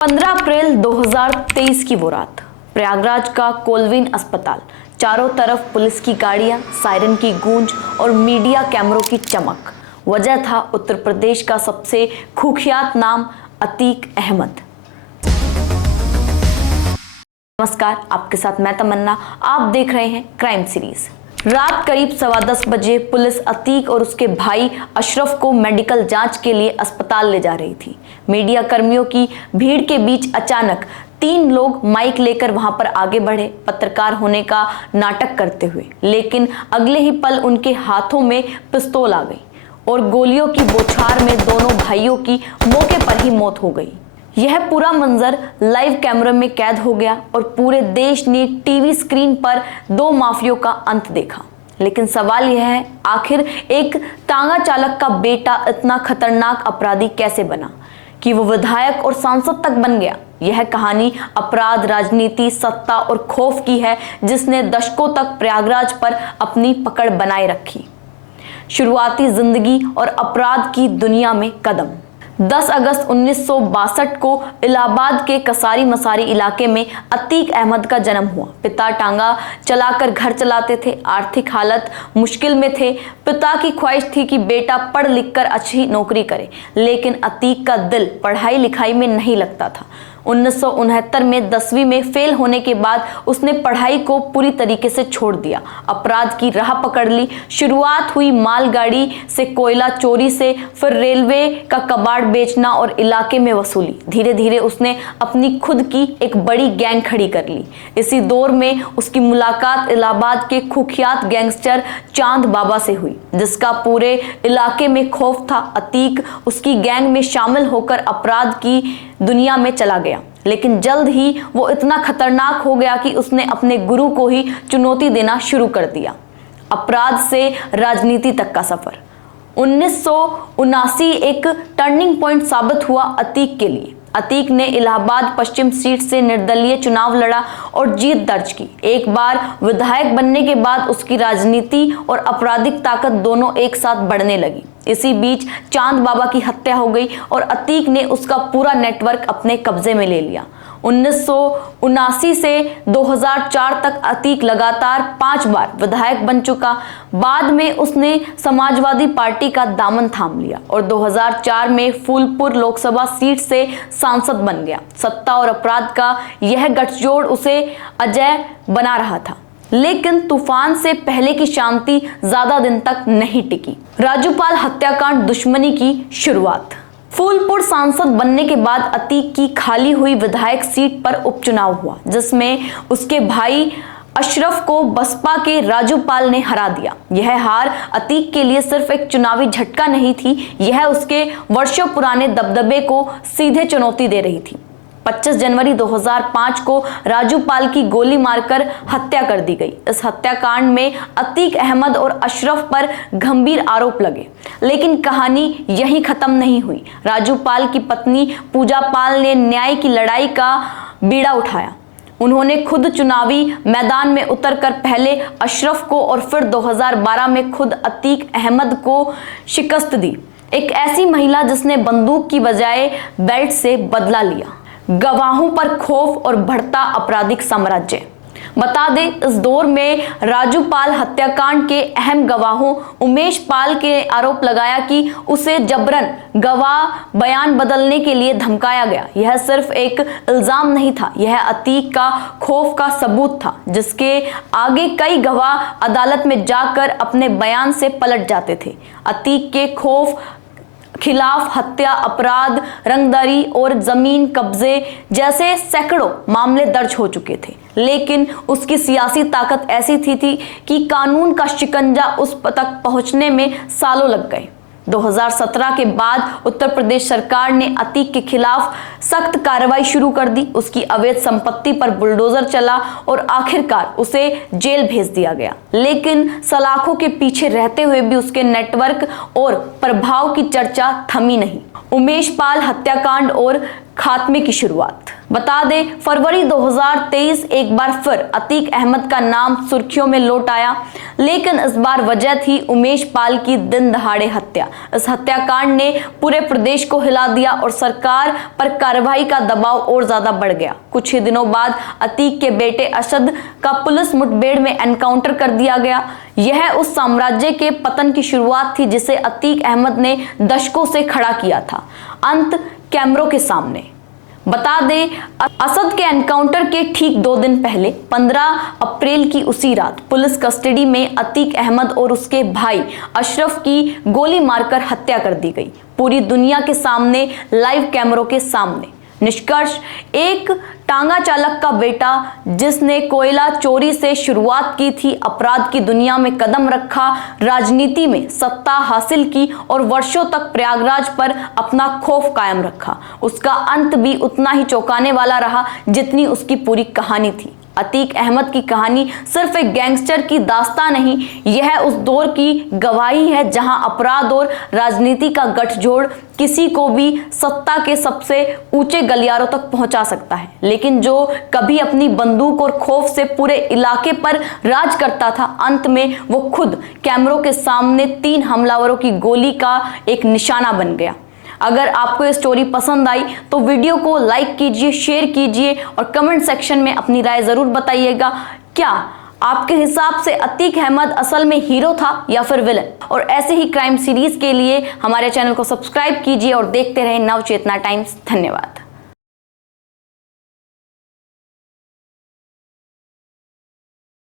15 अप्रैल 2023 की वो रात, प्रयागराज का कोलविन अस्पताल, चारों तरफ पुलिस की गाड़ियां, सायरन की गूंज और मीडिया कैमरों की चमक। वजह था उत्तर प्रदेश का सबसे कुख्यात नाम अतीक अहमद। नमस्कार, आपके साथ मैं तमन्ना। आप देख रहे हैं क्राइम सीरीज। रात करीब 10:15 बजे पुलिस अतीक और उसके भाई अशरफ को मेडिकल जांच के लिए अस्पताल ले जा रही थी। मीडिया कर्मियों की भीड़ के बीच अचानक 3 लोग माइक लेकर वहां पर आगे बढ़े, पत्रकार होने का नाटक करते हुए। लेकिन अगले ही पल उनके हाथों में पिस्तौल आ गई और गोलियों की बौछार में दोनों भाइयों की मौके पर ही मौत हो गई। यह पूरा मंजर लाइव कैमरे में कैद हो गया और पूरे देश ने टीवी स्क्रीन पर 2 माफियों का अंत देखा। लेकिन सवाल यह है, आखिर एक तांगा चालक का बेटा इतना खतरनाक अपराधी कैसे बना कि वो विधायक और सांसद तक बन गया। यह कहानी अपराध, राजनीति, सत्ता और खौफ की है, जिसने दशकों तक प्रयागराज पर अपनी पकड़ बनाए रखी। शुरुआती जिंदगी और अपराध की दुनिया में कदम। 10 अगस्त 1962 को इलाहाबाद के कसारी मसारी इलाके में अतीक अहमद का जन्म हुआ। पिता टांगा चलाकर घर चलाते थे, आर्थिक हालत मुश्किल में थे। पिता की ख्वाहिश थी कि बेटा पढ़ लिख कर अच्छी नौकरी करे, लेकिन अतीक का दिल पढ़ाई लिखाई में नहीं लगता था। 1969 में 10वीं में फेल होने के बाद उसने पढ़ाई को पूरी तरीके से छोड़ दिया, अपराध की राह पकड़ ली। शुरुआत हुई मालगाड़ी से, कोयला चोरी से, फिर रेलवे का कबाड़ बेचना और इलाके में वसूली। धीरे धीरे उसने अपनी खुद की एक बड़ी गैंग खड़ी कर ली। इसी दौर में उसकी मुलाकात इलाहाबाद के कुख्यात गैंगस्टर चांद बाबा से हुई, जिसका पूरे इलाके में खौफ था। अतीक उसकी गैंग में शामिल होकर अपराध की दुनिया में चला गया, लेकिन जल्द ही वो इतना खतरनाक हो गया कि उसने अपने गुरु को ही चुनौती देना शुरू कर दिया। अपराध से राजनीति तक का सफर। 1979 एक टर्निंग पॉइंट साबित हुआ अतीक के लिए। अतीक ने इलाहाबाद पश्चिम सीट से निर्दलीय चुनाव लड़ा और जीत दर्ज की। एक बार विधायक बनने के बाद उसकी राजनीति और आपराधिक ताकत दोनों एक साथ बढ़ने लगी। इसी बीच चांद बाबा की हत्या हो गई और अतीक ने उसका पूरा नेटवर्क अपने कब्जे में ले लिया। 1979 से 2004 तक अतीक लगातार 5 बार विधायक बन चुका। बाद में उसने समाजवादी पार्टी का दामन थाम लिया और 2004 में फूलपुर लोकसभा सीट से सांसद बन गया। सत्ता और अपराध का यह गठजोड़ उसे अजय बना रहा था, लेकिन तूफान से पहले की शांति ज्यादा दिन तक नहीं टिकी। राजूपाल हत्याकांड, दुश्मनी की शुरुआत। फूलपुर सांसद बनने के बाद अतीक की खाली हुई विधायक सीट पर उपचुनाव हुआ, जिसमें उसके भाई अशरफ को बसपा के राजूपाल ने हरा दिया। यह हार अतीक के लिए सिर्फ एक चुनावी झटका नहीं थी, यह उसके वर्षों पुराने दबदबे को सीधे चुनौती दे रही थी। 25 जनवरी 2005 को राजूपाल की गोली मारकर हत्या कर दी गई। इस हत्याकांड में अतीक अहमद और अशरफ पर गंभीर आरोप लगे, लेकिन कहानी यहीं खत्म नहीं हुई। राजूपाल की पत्नी पूजा पाल ने न्याय की लड़ाई का बीड़ा उठाया। उन्होंने खुद चुनावी मैदान में उतरकर पहले अशरफ को और फिर 2012 में खुद अतीक अहमद को शिकस्त दी। एक ऐसी महिला जिसने बंदूक की बजाय बेल्ट से बदला लिया। गवाहों पर खौफ और बढ़ता आपराधिक साम्राज्य। बता दें, इस दौर में राजूपाल हत्याकांड के अहम गवाहों उमेश पाल के आरोप लगाया कि उसे जबरन गवाह बयान बदलने के लिए धमकाया गया। यह सिर्फ एक इल्जाम नहीं था, यह अतीक का खौफ का सबूत था, जिसके आगे कई गवाह अदालत में जाकर अपने बयान से पलट जाते थे। अतीक के खौफ खिलाफ हत्या, अपराध, रंगदारी और जमीन कब्जे जैसे सैकड़ों मामले दर्ज हो चुके थे, लेकिन उसकी सियासी ताकत ऐसी थी कि कानून का शिकंजा उस तक पहुंचने में सालों लग गए। 2017 के बाद उत्तर प्रदेश सरकार ने अतीक के खिलाफ सख्त कार्रवाई शुरू कर दी। उसकी अवैध संपत्ति पर बुलडोजर चला और आखिरकार उसे जेल भेज दिया गया। लेकिन सलाखों के पीछे रहते हुए भी उसके नेटवर्क और प्रभाव की चर्चा थमी नहीं। उमेश पाल हत्याकांड और खात्मे की शुरुआत। बता दें, फरवरी 2023 एक बार फिर अतीक अहमद का नाम सुर्खियों में लौट आया, लेकिन इस बार वजह थी उमेश पाल की दिन दहाड़े हत्या। इस हत्याकांड ने पूरे प्रदेश को हिला दिया और सरकार पर कार्रवाई का दबाव और ज्यादा बढ़ गया। कुछ ही दिनों बाद अतीक के बेटे असद का पुलिस मुठभेड़ में एनकाउंटर कर दिया गया। यह उस साम्राज्य के पतन की शुरुआत थी जिसे अतीक अहमद ने दशकों से खड़ा किया था, अंत कैमरों के सामने। बता दें, असद के एनकाउंटर के ठीक 2 दिन पहले 15 अप्रैल की उसी रात पुलिस कस्टडी में अतीक अहमद और उसके भाई अशरफ की गोली मारकर हत्या कर दी गई, पूरी दुनिया के सामने, लाइव कैमरों के सामने। निष्कर्ष, एक टांगा चालक का बेटा जिसने कोयला चोरी से शुरुआत की थी, अपराध की दुनिया में कदम रखा, राजनीति में सत्ता हासिल की और वर्षों तक प्रयागराज पर अपना खौफ कायम रखा, उसका अंत भी उतना ही चौंकाने वाला रहा जितनी उसकी पूरी कहानी थी। अतीक अहमद की कहानी सिर्फ एक गैंगस्टर की दास्तान नहीं, यह उस दौर की गवाही है जहां अपराध और राजनीति का गठजोड़ किसी को भी सत्ता के सबसे ऊंचे गलियारों तक पहुंचा सकता है, लेकिन जो कभी अपनी बंदूक और खौफ से पूरे इलाके पर राज करता था, अंत में वो खुद कैमरों के सामने 3 हमलावरों की गोली का एक निशाना बन गया। अगर आपको ये स्टोरी पसंद आई तो वीडियो को लाइक कीजिए, शेयर कीजिए और कमेंट सेक्शन में अपनी राय जरूर बताइएगा। क्या आपके हिसाब से अतीक अहमद असल में हीरो था या फिर विलन? और ऐसे ही क्राइम सीरीज के लिए हमारे चैनल को सब्सक्राइब कीजिए और देखते रहें नवचेतना टाइम्स। धन्यवाद।